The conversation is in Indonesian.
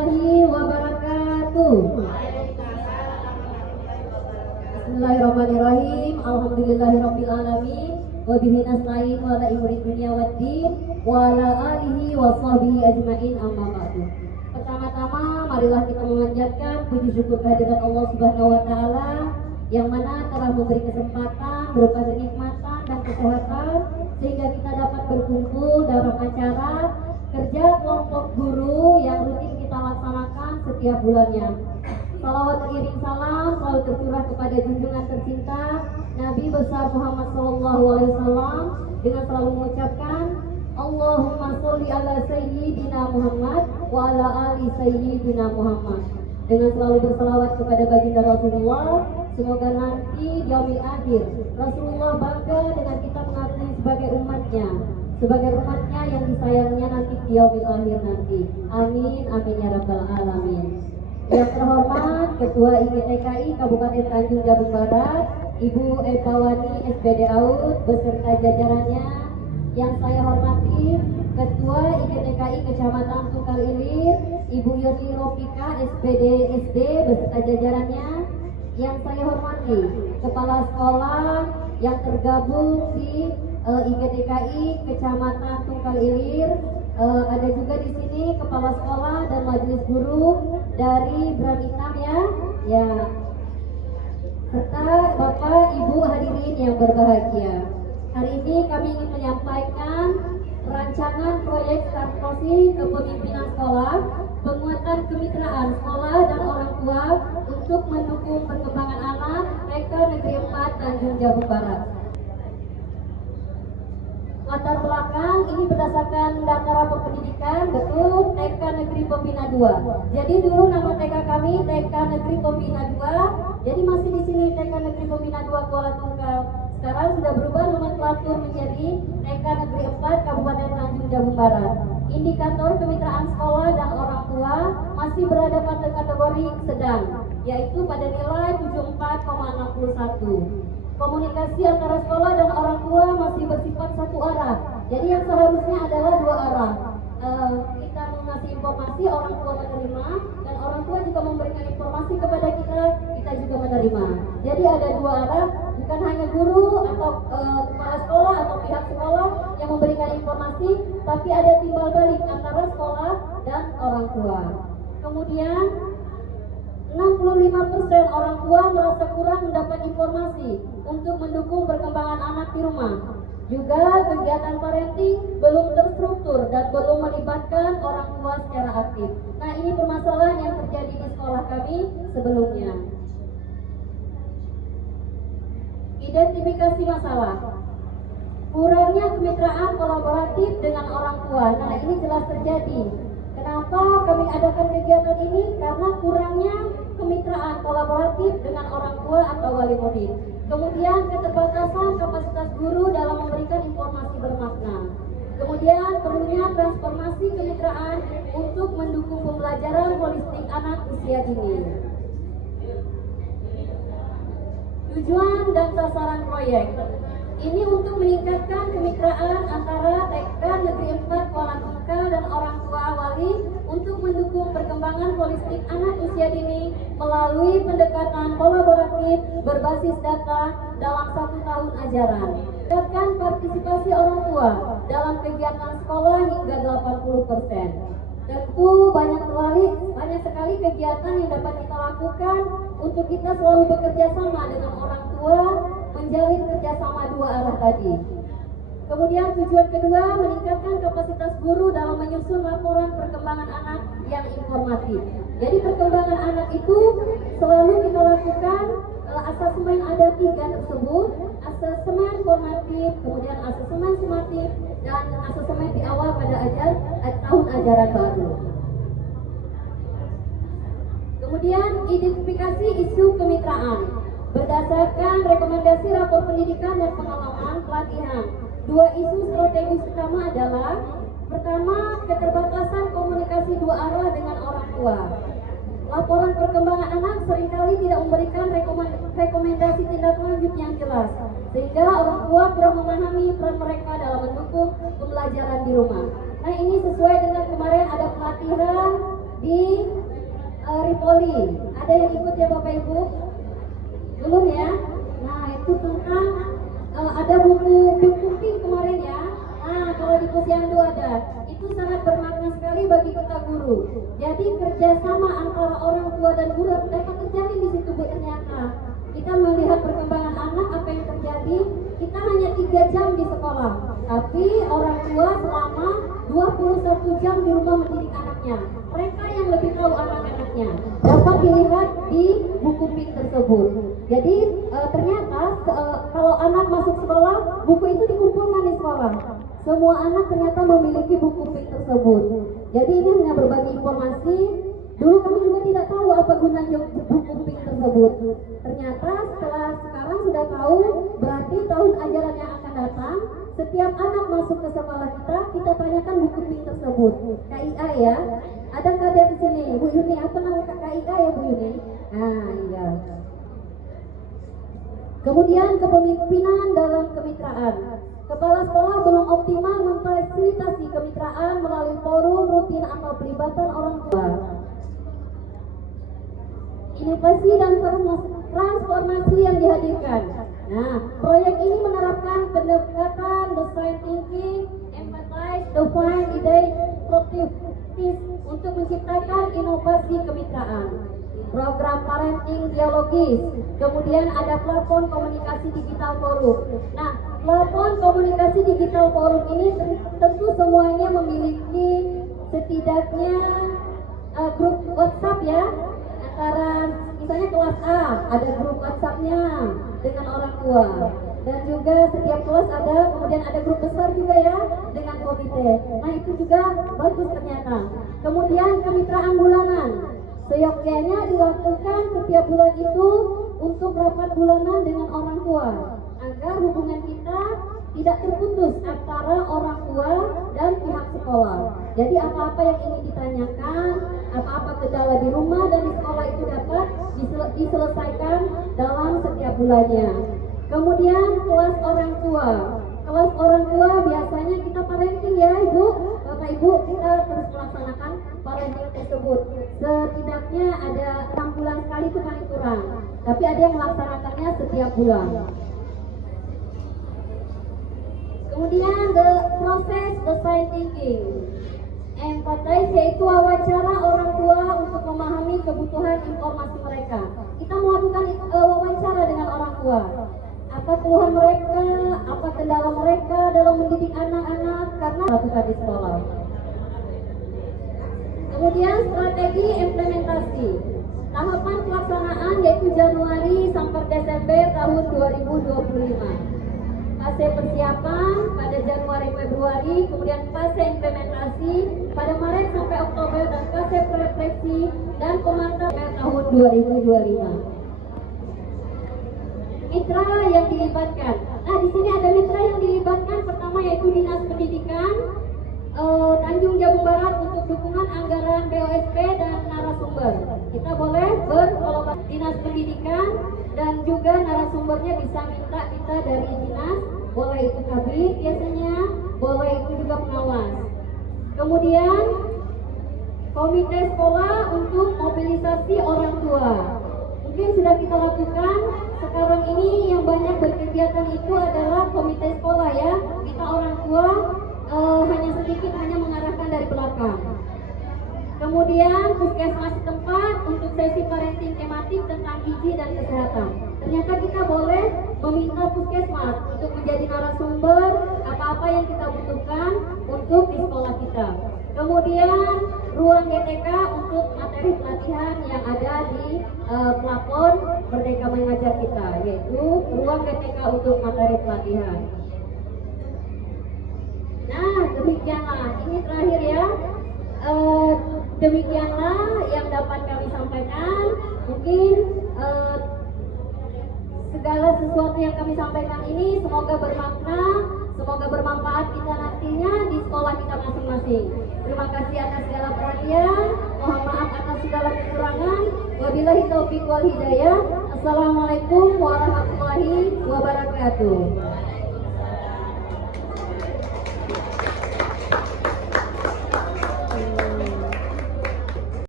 warahmatullahi wabarakatuh. Bismillahirrahmanirrahim. Alhamdulillahirabbil alamin. Wa bihi nasta'in wa ala umuri dunya waddin wa ala alihi wa sahbihi ajmain, amma ba'du. Pertama-tama marilah kita memanjatkan puji syukur kehadirat Allah Subhanahu wa taala yang mana telah memberi kesempatan berupa kenikmatan dan kesehatan sehingga kita dapat berkumpul dalam acara kerja kelompok guru yang rutin kita laksanakan setiap bulannya. Salawat kirim salam selalu tercurah kepada junjungan tercinta Nabi besar Muhammad SAW dengan selalu mengucapkan Allahumma sholli ala sayyidina Muhammad wa ala ali sayyidina Muhammad, dengan selalu berselawat kepada baginda Rasulullah. Semoga nanti di yaumil akhir Rasulullah bangga dengan kita mengakui sebagai umatnya yang disayangnya nanti di yaumil akhir nanti. Amin amin ya rabbal alamin. Yang terhormat Ketua IGTKI Kabupaten Tanjung Jabung Barat, Ibu Epawani SPD AUD beserta jajarannya. Yang saya hormati Ketua IGTKI Kecamatan Tungkal Ilir, Ibu Yoni Ropika SPD SD beserta jajarannya. Yang saya hormati Kepala Sekolah yang tergabung di IGTKI Kecamatan Tungkal Ilir, ada juga di sini Kepala Sekolah dan Majelis Guru dari Bram Inam ya, serta Bapak Ibu hadirin yang berbahagia. Hari ini kami ingin menyampaikan rancangan proyek Startprosi Kepemimpinan Sekolah, penguatan kemitraan sekolah dan orang tua untuk mendukung perkembangan anak TK Negeri 4 Tanjung Jabung Barat. Latar belakang ini berdasarkan data rapor pendidikan, betul, TK Negeri Pembina 2. Jadi dulu nama TK kami TK Negeri Pembina 2. Jadi masih di sini TK Negeri Pembina 2 Kuala Tunggal. Sekarang sudah berubah nomenklatur menjadi TK Negeri 4 Kabupaten Tanjung Jabung Barat. Indikator kemitraan sekolah dan orang tua masih berada pada kategori sedang, yaitu pada nilai 74,61. Komunikasi antara sekolah dan orang tua masih bersifat satu arah. Jadi yang seharusnya adalah dua arah. Kita mengasih informasi, orang tua menerima, dan orang tua juga memberikan informasi kepada kita, kita juga menerima. Jadi ada dua arah, bukan hanya guru atau kepala sekolah atau pihak sekolah yang memberikan informasi, tapi ada timbal balik antara sekolah dan orang tua. Kemudian 65% orang tua merasa kurang mendapat informasi untuk mendukung perkembangan anak di rumah. Juga kegiatan parenting belum terstruktur dan belum melibatkan orang tua secara aktif. Nah, ini permasalahan yang terjadi di sekolah kami sebelumnya. Identifikasi masalah. Kurangnya kemitraan kolaboratif dengan orang tua. Nah, ini jelas terjadi. Kenapa kami adakan kegiatan ini? Karena kurangnya kemitraan kolaboratif dengan orang tua atau wali murid. Kemudian keterbatasan kapasitas guru dalam memberikan informasi bermakna. Kemudian perlunya transformasi kemitraan untuk mendukung pembelajaran holistik anak usia dini. Tujuan dan sasaran proyek. Ini untuk meningkatkan kemitraan antara TK Negeri 4 Kuala Tungkal dan orang tua wali untuk mendukung perkembangan holistik anak usia dini melalui pendekatan kolaboratif berbasis data dalam 1 tahun ajaran. Meningkatkan partisipasi orang tua dalam kegiatan sekolah hingga 80%. Tentu banyak sekali kegiatan yang dapat kita lakukan untuk kita selalu bekerja sama dengan orang tua, menjalin kerjasama dua arah tadi. Kemudian tujuan kedua, meningkatkan kapasitas guru dalam menyusun laporan perkembangan anak yang informatif. Jadi perkembangan anak itu selalu kita lakukan asesmen, ada 3 tersebut, asesmen formatif, kemudian asesmen sumatif, dan asesmen di awal pada tahun ajaran baru. Kemudian identifikasi isu kemitraan berdasarkan rekomendasi rapor pendidikan dan pengalaman pelatihan. 2 isu strategis utama adalah: pertama, keterbatasan komunikasi dua arah dengan orang tua. Laporan perkembangan anak seringkali tidak memberikan rekomendasi tindak lanjut yang jelas, sehingga orang tua kurang memahami peran mereka dalam mendukung pembelajaran di rumah. Nah, ini sesuai dengan kemarin ada pelatihan di poli. Ada yang ikut ya Bapak Ibu? Belum ya? Nah itu tentang ada buku Big Pink kemarin ya. Nah kalau di Posyandu ada. Itu sangat bermakna sekali bagi kita guru. Jadi kerjasama antara orang tua dan guru dapat terjadi di situ Bu ternyata. Kita melihat perkembangan anak, apa yang terjadi. Kita hanya 3 jam di sekolah, tapi orang tua selama 21 jam di rumah mendidik anaknya. Mereka yang lebih tahu anak-anaknya. Dapat dilihat di buku Pink tersebut. Jadi ternyata kalau anak masuk sekolah, buku itu dikumpulkan di sekolah. Semua anak ternyata memiliki buku Pink tersebut. Jadi ini hanya berbagi informasi. Dulu kami juga tidak tahu apa gunanya buku Pink tersebut. Ternyata setelah sekarang sudah tahu, berarti tahun ajaran yang akan datang, setiap anak masuk ke sekolah kita tanyakan buku Pink tersebut. KIA ya. Adakah ada di sini? Bu Yuni, apa nama KIA ya Bu Yuni? Nah, iya. Kemudian kepemimpinan dalam kemitraan. Kepala sekolah belum optimal memfasilitasi kemitraan melalui forum rutin atau pelibatan orang tua. Inovasi dan transformasi yang dihadirkan. Nah, proyek ini menerapkan pendekatan design thinking, empathize, define, ide, produktif untuk menciptakan inovasi kemitraan. Program parenting dialogis. Kemudian ada platform komunikasi digital forum. Nah, platform komunikasi digital forum ini tentu semuanya memiliki setidaknya grup WhatsApp ya. Antara misalnya kelas A ada grup WhatsApp-nya dengan orang tua, dan juga setiap kelas ada, kemudian ada grup besar juga ya dengan komite. Nah itu juga bagus ternyata. Kemudian kemitraan bulanan, seyogyanya dilakukan setiap bulan itu untuk rapat bulanan dengan orang tua agar hubungan kita tidak terputus antara orang tua dan pihak sekolah. Jadi apa-apa yang ingin ditanyakan, apa-apa kendala di rumah dan di sekolah itu dapat diselesaikan dalam setiap bulannya. Kemudian kelas orang tua. Kelas orang tua biasanya kita parenting ya Ibu, Bapak Ibu, kita terus melaksanakan parenting tersebut. Setidaknya ada 6 bulan sekali itu paling kurang, tapi ada yang melaksanakannya setiap bulan. Kemudian proses design thinking. Empathize yaitu wawancara orang tua untuk memahami kebutuhan informasi mereka. Kita melakukan wawancara dengan orang tua. Apa keluhan mereka, apa kendala mereka dalam mendidik anak-anak karena melakukan di sekolah. Kemudian strategi implementasi. Tahapan pelaksanaan yaitu Januari sampai Desember tahun 2025. Fase persiapan pada Januari Februari, kemudian fase implementasi pada Maret sampai Oktober, dan fase refleksi dan pemantauan tahun 2025. Mitra yang dilibatkan. Nah, di sini ada mitra yang dilibatkan. Pertama yaitu Dinas Pendidikan Tanjung Jabung Barat untuk dukungan anggaran BOSP dan narasumber. Kita boleh berkolaborasi Dinas Pendidikan, dan juga narasumbernya bisa minta kita dari dinas, boleh itu kabit biasanya, boleh itu juga pengawas. Kemudian komite sekolah untuk mobilisasi orang tua. Mungkin sudah kita lakukan. Sekarang ini yang banyak berkegiatan itu adalah komite sekolah ya. Kita orang tua hanya sedikit mengarahkan dari belakang. Kemudian puskesmas setempat untuk sesi parenting tematik tentang gizi dan kesehatan. Ternyata kita boleh meminta puskesmas untuk menjadi narasumber apa-apa yang kita butuhkan untuk di sekolah kita. Kemudian ruang GTK untuk materi pelatihan yang ada di platform Merdeka Mengajar kita, yaitu ruang GTK untuk materi pelatihan. Nah, demikianlah, ini terakhir ya. Demikianlah yang dapat kami sampaikan. Mungkin segala sesuatu yang kami sampaikan ini semoga bermakna, semoga bermanfaat kita nantinya di sekolah kita masing-masing. Terima kasih atas segala perhatian. Mohon maaf atas segala kekurangan. Wabillahi taufiq wal hidayah. Assalamualaikum warahmatullahi wabarakatuh.